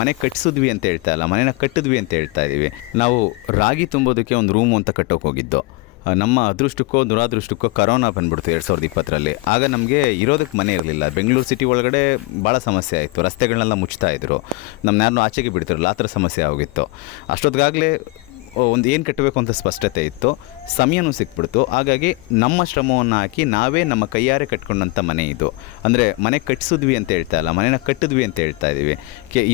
ಮನೆ ಕಟ್ಟಿಸಿದ್ವಿ ಅಂತ ಹೇಳ್ತಾ ಇಲ್ಲ, ಮನೇನ ಕಟ್ಟಿದ್ವಿ ಅಂತ ಹೇಳ್ತಾ ಇದ್ದೀವಿ. ನಾವು ರಾಗಿ ತುಂಬೋದಕ್ಕೆ ಒಂದು ರೂಮು ಅಂತ ಕಟ್ಟೋಕೆ ಹೋಗಿದ್ದು. ನಮ್ಮ ಅದೃಷ್ಟಕ್ಕೋ ದುರಾದೃಷ್ಟಕ್ಕೋ ಕರೋನಾ ಬಂದ್ಬಿಡ್ತು 2020ರಲ್ಲಿ. ಆಗ ನಮಗೆ ಇರೋದಕ್ಕೆ ಮನೆ ಇರಲಿಲ್ಲ. ಬೆಂಗಳೂರು ಸಿಟಿ ಒಳಗಡೆ ಭಾಳ ಸಮಸ್ಯೆ ಆಯಿತು. ರಸ್ತೆಗಳನ್ನೆಲ್ಲ ಮುಚ್ತಾ ಇದ್ರು, ನಮ್ಮನ್ನ ಯಾರನ್ನೂ ಆಚೆಗೆ ಬಿಡ್ತಿರಲ್ಲ, ಆ ಥರ ಸಮಸ್ಯೆ ಆಗಿತ್ತು. ಅಷ್ಟೊತ್ತಿಗಾಗಲೇ ಒಂದು ಏನು ಕಟ್ಟಬೇಕು ಅಂತ ಸ್ಪಷ್ಟತೆ ಇತ್ತು, ಸಮಯನೂ ಸಿಕ್ಬಿಡ್ತು. ಹಾಗಾಗಿ ನಮ್ಮ ಶ್ರಮವನ್ನು ಹಾಕಿ ನಾವೇ ನಮ್ಮ ಕೈಯಾರೆ ಕಟ್ಕೊಂಡಂಥ ಮನೆ ಇದು. ಅಂದರೆ ಮನೆ ಕಟ್ಟಿಸಿದ್ವಿ ಅಂತ ಹೇಳ್ತಾ ಇಲ್ಲ, ಮನೇನ ಕಟ್ಟಿದ್ವಿ ಅಂತ ಹೇಳ್ತಾ ಇದ್ದೀವಿ.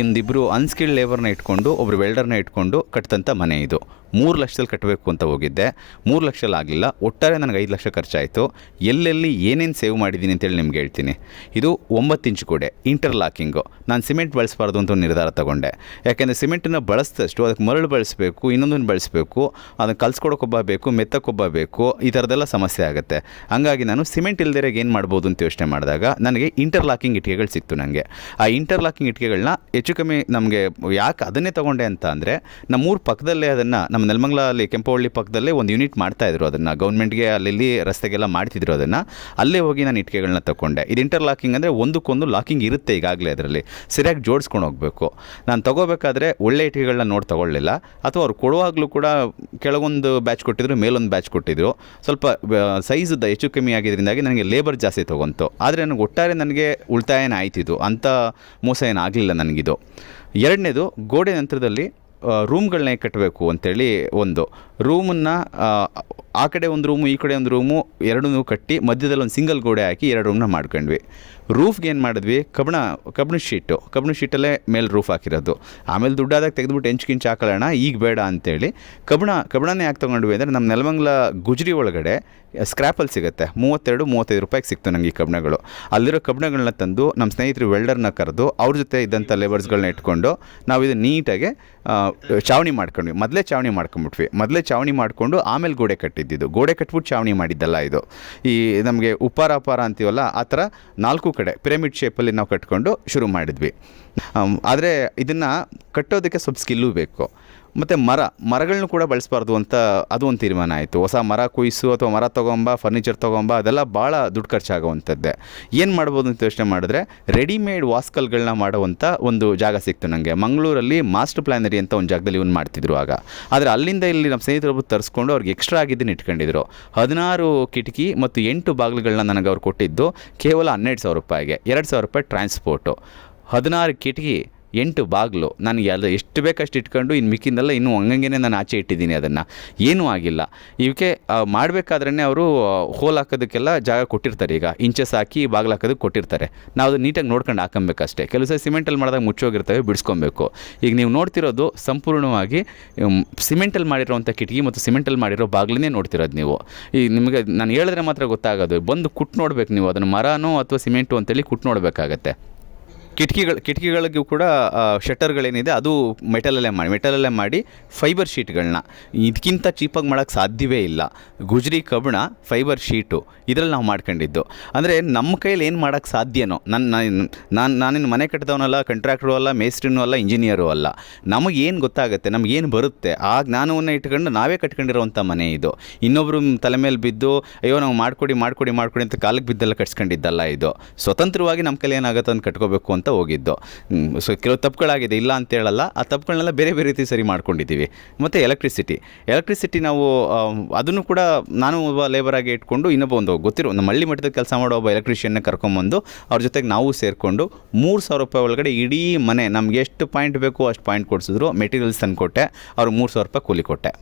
ಒಂದಿಬ್ಬರು ಅನ್ಸ್ಕಿಲ್ಡ್ ಲೇಬರ್ನ ಇಟ್ಕೊಂಡು ಒಬ್ಬರು ವೆಲ್ಡರ್ನ ಇಟ್ಕೊಂಡು ಕಟ್ಟಿದಂಥ ಮನೆ ಇದು. 3 ಲಕ್ಷದಲ್ಲಿ ಕಟ್ಟಬೇಕು ಅಂತ ಹೋಗಿದ್ದೆ, 3 ಲಕ್ಷದಲ್ಲಿ ಆಗಲಿಲ್ಲ. ಒಟ್ಟಾರೆ ನನಗೆ 5 ಲಕ್ಷ ಖರ್ಚಾಯಿತು. ಎಲ್ಲೆಲ್ಲಿ ಏನೇನು ಸೇವ್ ಮಾಡಿದ್ದೀನಿ ಅಂತೇಳಿ ನಿಮ್ಗೆ ಹೇಳ್ತೀನಿ. ಇದು 9 ಇಂಚು ಗೋಡೆ, ಇಂಟರ್ಲಾಕಿಂಗು. ನಾನು ಸಿಮೆಂಟ್ ಬಳಸಬಾರ್ದು ಅಂತ ನಿರ್ಧಾರ ತಗೊಂಡೆ. ಯಾಕೆಂದರೆ ಸಿಮೆಂಟನ್ನು ಬಳಸಿದಷ್ಟು ಅದಕ್ಕೆ ಮರಳು ಬಳಸಬೇಕು, ಇನ್ನೊಂದನ್ನು ಬಳಸಬೇಕು, ಅದನ್ನು ಕಲ್ಸ್ಕೊಡೋಕ್ಕೊಬ್ಬ ಬೇಕು, ಮೆತ್ತಕ್ಕೊಬ್ಬ ಬೇಕು, ಈ ಥರದ್ದೆಲ್ಲ ಸಮಸ್ಯೆ ಆಗುತ್ತೆ. ಹಂಗಾಗಿ ನಾನು ಸಿಮೆಂಟ್ ಇಲ್ದಿರ ಏನು ಮಾಡ್ಬೋದು ಅಂತ ಯೋಚನೆ ಮಾಡಿದಾಗ ನನಗೆ ಇಂಟರ್ಲಾಕಿಂಗ್ ಇಟ್ಟಿಗೆಗಳು ಸಿಕ್ತು. ನನಗೆ ಆ ಇಂಟರ್ಲಾಕಿಂಗ್ ಇಟ್ಟಿಗೆಗಳನ್ನ ಹೆಚ್ಚು ಕಮ್ಮಿ ನಮಗೆ ಯಾಕೆ ಅದನ್ನೇ ತೊಗೊಂಡೆ ಅಂತ ಅಂದರೆ, ನಮ್ಮೂರ ಪಕ್ಕದಲ್ಲೇ ಅದನ್ನು, ನಮ್ಮ ನೆಲಮಂಗಲ ಅಲ್ಲಿ ಕೆಂಪವಳ್ಳಿ ಪಕ್ಕದಲ್ಲೇ ಒಂದು ಯೂನಿಟ್ ಮಾಡ್ತಾಯಿದ್ರು. ಅದನ್ನು ಗೌರ್ಮೆಂಟ್ಗೆ ಅಲ್ಲಿ ರಸ್ತೆಗೆಲ್ಲ ಮಾಡ್ತಿದ್ರು. ಅದನ್ನು ಅಲ್ಲೇ ಹೋಗಿ ನಾನು ಇಟ್ಟಿಗೆಗಳನ್ನ ತೊಗೊಂಡೆ. ಇದು ಇಂಟರ್ಲಾಕಿಂಗ್ ಅಂದರೆ ಒಂದಕ್ಕೊಂದು ಲಾಕಿಂಗ್ ಇರುತ್ತೆ ಈಗಾಗಲೇ, ಅದರಲ್ಲಿ ಸರಿಯಾಗಿ ಜೋಡಿಸ್ಕೊಂಡು ಹೋಗಬೇಕು. ನಾನು ತೊಗೋಬೇಕಾದ್ರೆ ಒಳ್ಳೆ ಇಟ್ಟಿಗೆಗಳನ್ನ ನೋಡಿ ತೊಗೊಳ್ಳಿಲ್ಲ, ಅಥವಾ ಅವ್ರು ಕೊಡುವಾಗಲೂ ಕೂಡ ಕೆಳಗೊಂದು ಬ್ಯಾಚ್ ಕೊಟ್ಟಿದ್ರು, ಮೇಲೊಂದು ಬ್ಯಾಚ್ ಕೊಟ್ಟಿದ್ರು. ಸ್ವಲ್ಪ ಸೈಜ್ ಹೆಚ್ಚು ಕಮ್ಮಿ ಆಗಿದ್ದರಿಂದಾಗಿ ನನಗೆ ಲೇಬರ್ ಜಾಸ್ತಿ ತೊಗೊಂತು. ಆದರೆ ನನಗೆ ಒಟ್ಟಾರೆ ನನಗೆ ಉಳಿತಾಯನ ಆಯ್ತಿದ್ದು, ಅಂಥ ಮೋಸ ಏನಾಗಲಿಲ್ಲ ನನಗಿದು. ಎರಡನೇದು, ಗೋಡೆ ನಂತರದಲ್ಲಿ ರೂಮ್ಗಳನ್ನೇ ಕಟ್ಟಬೇಕು ಅಂಥೇಳಿ ಒಂದು ರೂಮನ್ನು ಆ ಕಡೆ ಒಂದು ರೂಮು, ಈ ಕಡೆ ಒಂದು ರೂಮು, ಎರಡೂ ಕಟ್ಟಿ ಮಧ್ಯದಲ್ಲಿ ಒಂದು ಸಿಂಗಲ್ ಗೋಡೆ ಹಾಕಿ 2 ರೂಮ್ನ ಮಾಡ್ಕೊಂಡ್ವಿ. ರೂಫ್ಗೆ ಏನು ಮಾಡಿದ್ವಿ, ಕಬ್ಬಿಣ ಶೀಟಲ್ಲೇ ಮೇಲೆ ರೂಫ್ ಹಾಕಿರೋದು. ಆಮೇಲೆ ದುಡ್ಡಾದಾಗ ತೆಗೆದುಬಿಟ್ಟು ಹೆಂಚು ಹಾಕೊಳ್ಳೋಣ, ಈಗ ಬೇಡ ಅಂತೇಳಿ ಕಬ್ಬಿಣನೇ ಯಾಕೆ ತೊಗೊಂಡ್ವಿ ಅಂದರೆ, ನಮ್ಮ ನೆಲಮಂಗಲ ಗುಜ್ರಿ ಒಳಗಡೆ ಸ್ಕ್ರ್ಯಾಪಲ್ಲಿ ಸಿಗುತ್ತೆ, 32-35 ರೂಪಾಯಿಗೆ ಸಿಕ್ತು ನನಗೆ ಈ ಕಬ್ಬಿಣಗಳು. ಅಲ್ಲಿರೋ ಕಬ್ಬಿಣಗಳನ್ನ ತಂದು ನಮ್ಮ ಸ್ನೇಹಿತರು ವೆಲ್ಡರ್ನ ಕರೆದು ಅವ್ರ ಜೊತೆ ಇದ್ದಂಥ ಲೇಬರ್ಸ್ಗಳನ್ನ ಇಟ್ಕೊಂಡು ನಾವು ಇದು ನೀಟಾಗಿ ಚಾವಣಿ ಮಾಡ್ಕೊಂಡ್ವಿ. ಮೊದಲೇ ಚಾವಣಿ ಮಾಡ್ಕೊಂಬಿಟ್ವಿ. ಮೊದಲೇ ಚಾವಣಿ ಮಾಡಿಕೊಂಡು ಆಮೇಲೆ ಗೋಡೆ ಕಟ್ಟಿದ್ದು. ಗೋಡೆ ಕಟ್ಬಿಟ್ಟು ಚಾವಣಿ ಮಾಡಿದ್ದಲ್ಲ ಇದು. ಈ ನಮಗೆ ಉಪಾರ ಅಂತೀವಲ್ಲ, ಆ ಥರ 4 ಕಡೆ ಪಿರಮಿಡ್ ಶೇಪಲ್ಲಿ ನಾವು ಕಟ್ಕೊಂಡು ಶುರು ಮಾಡಿದ್ವಿ. ಆದರೆ ಇದನ್ನು ಕಟ್ಟೋದಕ್ಕೆ ಸ್ವಲ್ಪ ಸ್ಕಿಲ್ಲೂ ಬೇಕು. ಮತ್ತು ಮರಗಳನ್ನೂ ಕೂಡ ಬಳಸಬಾರ್ದು ಅಂತ ಅದು ಒಂದು ತೀರ್ಮಾನ ಆಯಿತು. ಹೊಸ ಮರ ಕುಯ್ಸು ಅಥವಾ ಮರ ತೊಗೊಂಬ, ಫರ್ನಿಚರ್ ತೊಗೊಂಬ, ಅದೆಲ್ಲ ಭಾಳ ದುಡ್ಡು ಖರ್ಚಾಗುವಂಥದ್ದೇ. ಏನು ಮಾಡ್ಬೋದು ಅಂತ ಯೋಚನೆ ಮಾಡಿದ್ರೆ, ರೆಡಿಮೇಡ್ ವಾಸ್ಕಲ್ಗಳನ್ನ ಮಾಡುವಂಥ ಒಂದು ಜಾಗ ಸಿಕ್ತು ನನಗೆ. ಮಂಗಳೂರಲ್ಲಿ ಮಾಸ್ಟರ್ ಪ್ಲ್ಯಾನರಿ ಅಂತ ಒಂದು ಜಾಗದಲ್ಲಿ ಇವನು ಮಾಡ್ತಿದ್ರು ಆಗ. ಆದರೆ ಅಲ್ಲಿಂದ ಇಲ್ಲಿ ನಮ್ಮ ಸ್ನೇಹಿತರೊಬ್ಬರು ತರಿಸ್ಕೊಂಡು ಅವ್ರಿಗೆ ಎಕ್ಸ್ಟ್ರಾ ಆಗಿದ್ದನ್ನು ಇಟ್ಕೊಂಡಿದ್ರು. 16 ಕಿಟಕಿ ಮತ್ತು 8 ಬಾಗಿಲುಗಳನ್ನ ನನಗೆ ಅವ್ರು ಕೊಟ್ಟಿದ್ದು ಕೇವಲ 12,000 ರೂಪಾಯಿಗೆ. 2,000 ರೂಪಾಯಿ ಟ್ರಾನ್ಸ್ಪೋರ್ಟು, 16 ಕಿಟಕಿ, 8 ಬಾಗಿಲು. ನನಗೆ ಅದು ಎಷ್ಟು ಬೇಕಷ್ಟು ಇಟ್ಕೊಂಡು ಇನ್ನು ಮಿಕ್ಕಿಂದೆಲ್ಲ ಇನ್ನೂ ಹಂಗಂಗೆ ನಾನು ಆಚೆ ಇಟ್ಟಿದ್ದೀನಿ. ಅದನ್ನು ಏನೂ ಆಗಿಲ್ಲ. ಇವಕ್ಕೆ ಮಾಡಬೇಕಾದ್ರೇ ಅವರು ಹೋಲ್ ಹಾಕೋದಕ್ಕೆಲ್ಲ ಜಾಗ ಕೊಟ್ಟಿರ್ತಾರೆ. ಈಗ ಇಂಚಸ್ ಹಾಕಿ ಬಾಗಿಲು ಹಾಕೋದಕ್ಕೆ ಕೊಟ್ಟಿರ್ತಾರೆ. ನಾವು ಅದು ನೀಟಾಗಿ ನೋಡ್ಕೊಂಡು ಹಾಕೊಬೇಕಷ್ಟೇ. ಕೆಲವು ಸಲ ಸಿಮೆಂಟಲ್ಲಿ ಮಾಡಿದಾಗ ಮುಚ್ಚೋಗಿರ್ತವೆ, ಬಿಡಿಸ್ಕೊಬೇಕು. ಈಗ ನೀವು ನೋಡ್ತಿರೋದು ಸಂಪೂರ್ಣವಾಗಿ ಸಿಮೆಂಟಲ್ಲಿ ಮಾಡಿರೋವಂಥ ಕಿಟಕಿ ಮತ್ತು ಸಿಮೆಂಟಲ್ಲಿ ಮಾಡಿರೋ ಬಾಗಿಲನ್ನೇ ನೋಡ್ತಿರೋದು ನೀವು. ಈಗ ನಿಮಗೆ ನಾನು ಹೇಳಿದ್ರೆ ಮಾತ್ರ ಗೊತ್ತಾಗೋದು, ಬಂದು ಕುಟ್ಟು ನೋಡ್ಬೇಕು ನೀವು. ಅದನ್ನು ಮರನೋ ಅಥವಾ ಸಿಮೆಂಟು ಅಂತೇಳಿ ಕುಟ್ಟು ನೋಡಬೇಕಾಗತ್ತೆ. ಕಿಟಕಿಗಳಿಗೂ ಕೂಡ ಶಟರ್ಗಳೇನಿದೆ ಅದು ಮೆಟಲಲ್ಲೇ ಮಾಡಿ ಫೈಬರ್ ಶೀಟ್ಗಳನ್ನ ಇದಕ್ಕಿಂತ ಚೀಪಾಗಿ ಮಾಡೋಕ್ಕೆ ಸಾಧ್ಯವೇ ಇಲ್ಲ. ಗುಜ್ರಿ ಕಬ್ಬಿಣ, ಫೈಬರ್ ಶೀಟು, ಇದರಲ್ಲಿ ನಾವು ಮಾಡ್ಕೊಂಡಿದ್ದು. ಅಂದರೆ ನಮ್ಮ ಕೈಯಲ್ಲಿ ಏನು ಮಾಡೋಕ್ಕೆ ಸಾಧ್ಯನೋ, ನಾನೇನು ಮನೆ ಕಟ್ಟಿದವನಲ್ಲ, ಕಾಂಟ್ರಾಕ್ಟ್ರು ಅಲ್ಲ, ಮೇಸ್ಟ್ರಿನೂ ಅಲ್ಲ, ಇಂಜಿನಿಯರು ಅಲ್ಲ. ನಮಗೇನು ಗೊತ್ತಾಗುತ್ತೆ, ನಮಗೇನು ಬರುತ್ತೆ, ಆ ಜ್ಞಾನವನ್ನು ಇಟ್ಕೊಂಡು ನಾವೇ ಕಟ್ಕೊಂಡಿರೋವಂಥ ಮನೆ ಇದು. ಇನ್ನೊಬ್ಬರು ತಲೆ ಮೇಲೆ ಬಿದ್ದು ಅಯ್ಯೋ ನಾವು ಮಾಡಿಕೊಡಿ ಅಂತ ಕಾಲಕ್ಕೆ ಬಿದ್ದೆಲ್ಲ ಕಟ್ಸ್ಕೊಂಡಿದ್ದಲ್ಲ ಇದು. ಸ್ವತಂತ್ರವಾಗಿ ನಮ್ಮ ಕೈಲಿ ಏನಾಗುತ್ತೆ ಅಂತ ಕಟ್ಕೋಬೇಕು ಅಂತ ಹೋಗಿದ್ದು. ಸೊ ಕೆಲವು ತಪ್ಪುಗಳಾಗಿದೆ, ಇಲ್ಲ ಅಂತ ಹೇಳಲ್ಲ. ಆ ತಪ್ಪುಗಳನ್ನೆಲ್ಲ ಬೇರೆ ರೀತಿ ಸರಿ ಮಾಡ್ಕೊಂಡಿದ್ದೀವಿ. ಮತ್ತು ಎಲೆಕ್ಟ್ರಿಸಿಟಿ ನಾವು ಅದನ್ನು ಕೂಡ ನಾನು ಒಬ್ಬ ಲೇಬರಾಗಿ ಇಟ್ಕೊಂಡು ಇನ್ನೊಬ್ಬ ಒಂದು ಗೊತ್ತಿರೋ ನಮ್ಮ ಹಳ್ಳಿ ಮಟ್ಟದ ಕೆಲಸ ಮಾಡೋ ಒಬ್ಬ ಎಲೆಕ್ಟ್ರಿಷಿಯನ್ನ ಕರ್ಕೊಂಬಂದು ಅವ್ರ ಜೊತೆಗೆ ನಾವು ಸೇರಿಕೊಂಡು 3,000 ರೂಪಾಯಿ ಒಳಗಡೆ ಇಡೀ ಮನೆ ನಮ್ಗೆ ಎಷ್ಟು ಪಾಯಿಂಟ್ ಬೇಕೋ ಅಷ್ಟು ಪಾಯಿಂಟ್ ಕೊಡಿಸಿದ್ರು. ಮೆಟೀರಿಯಲ್ಸ್ ತಂದುಕೊಟ್ಟೆ, ಅವ್ರು 3,000 ರೂಪಾಯಿ ಕೂಲಿ ಕೊಟ್ಟೆ.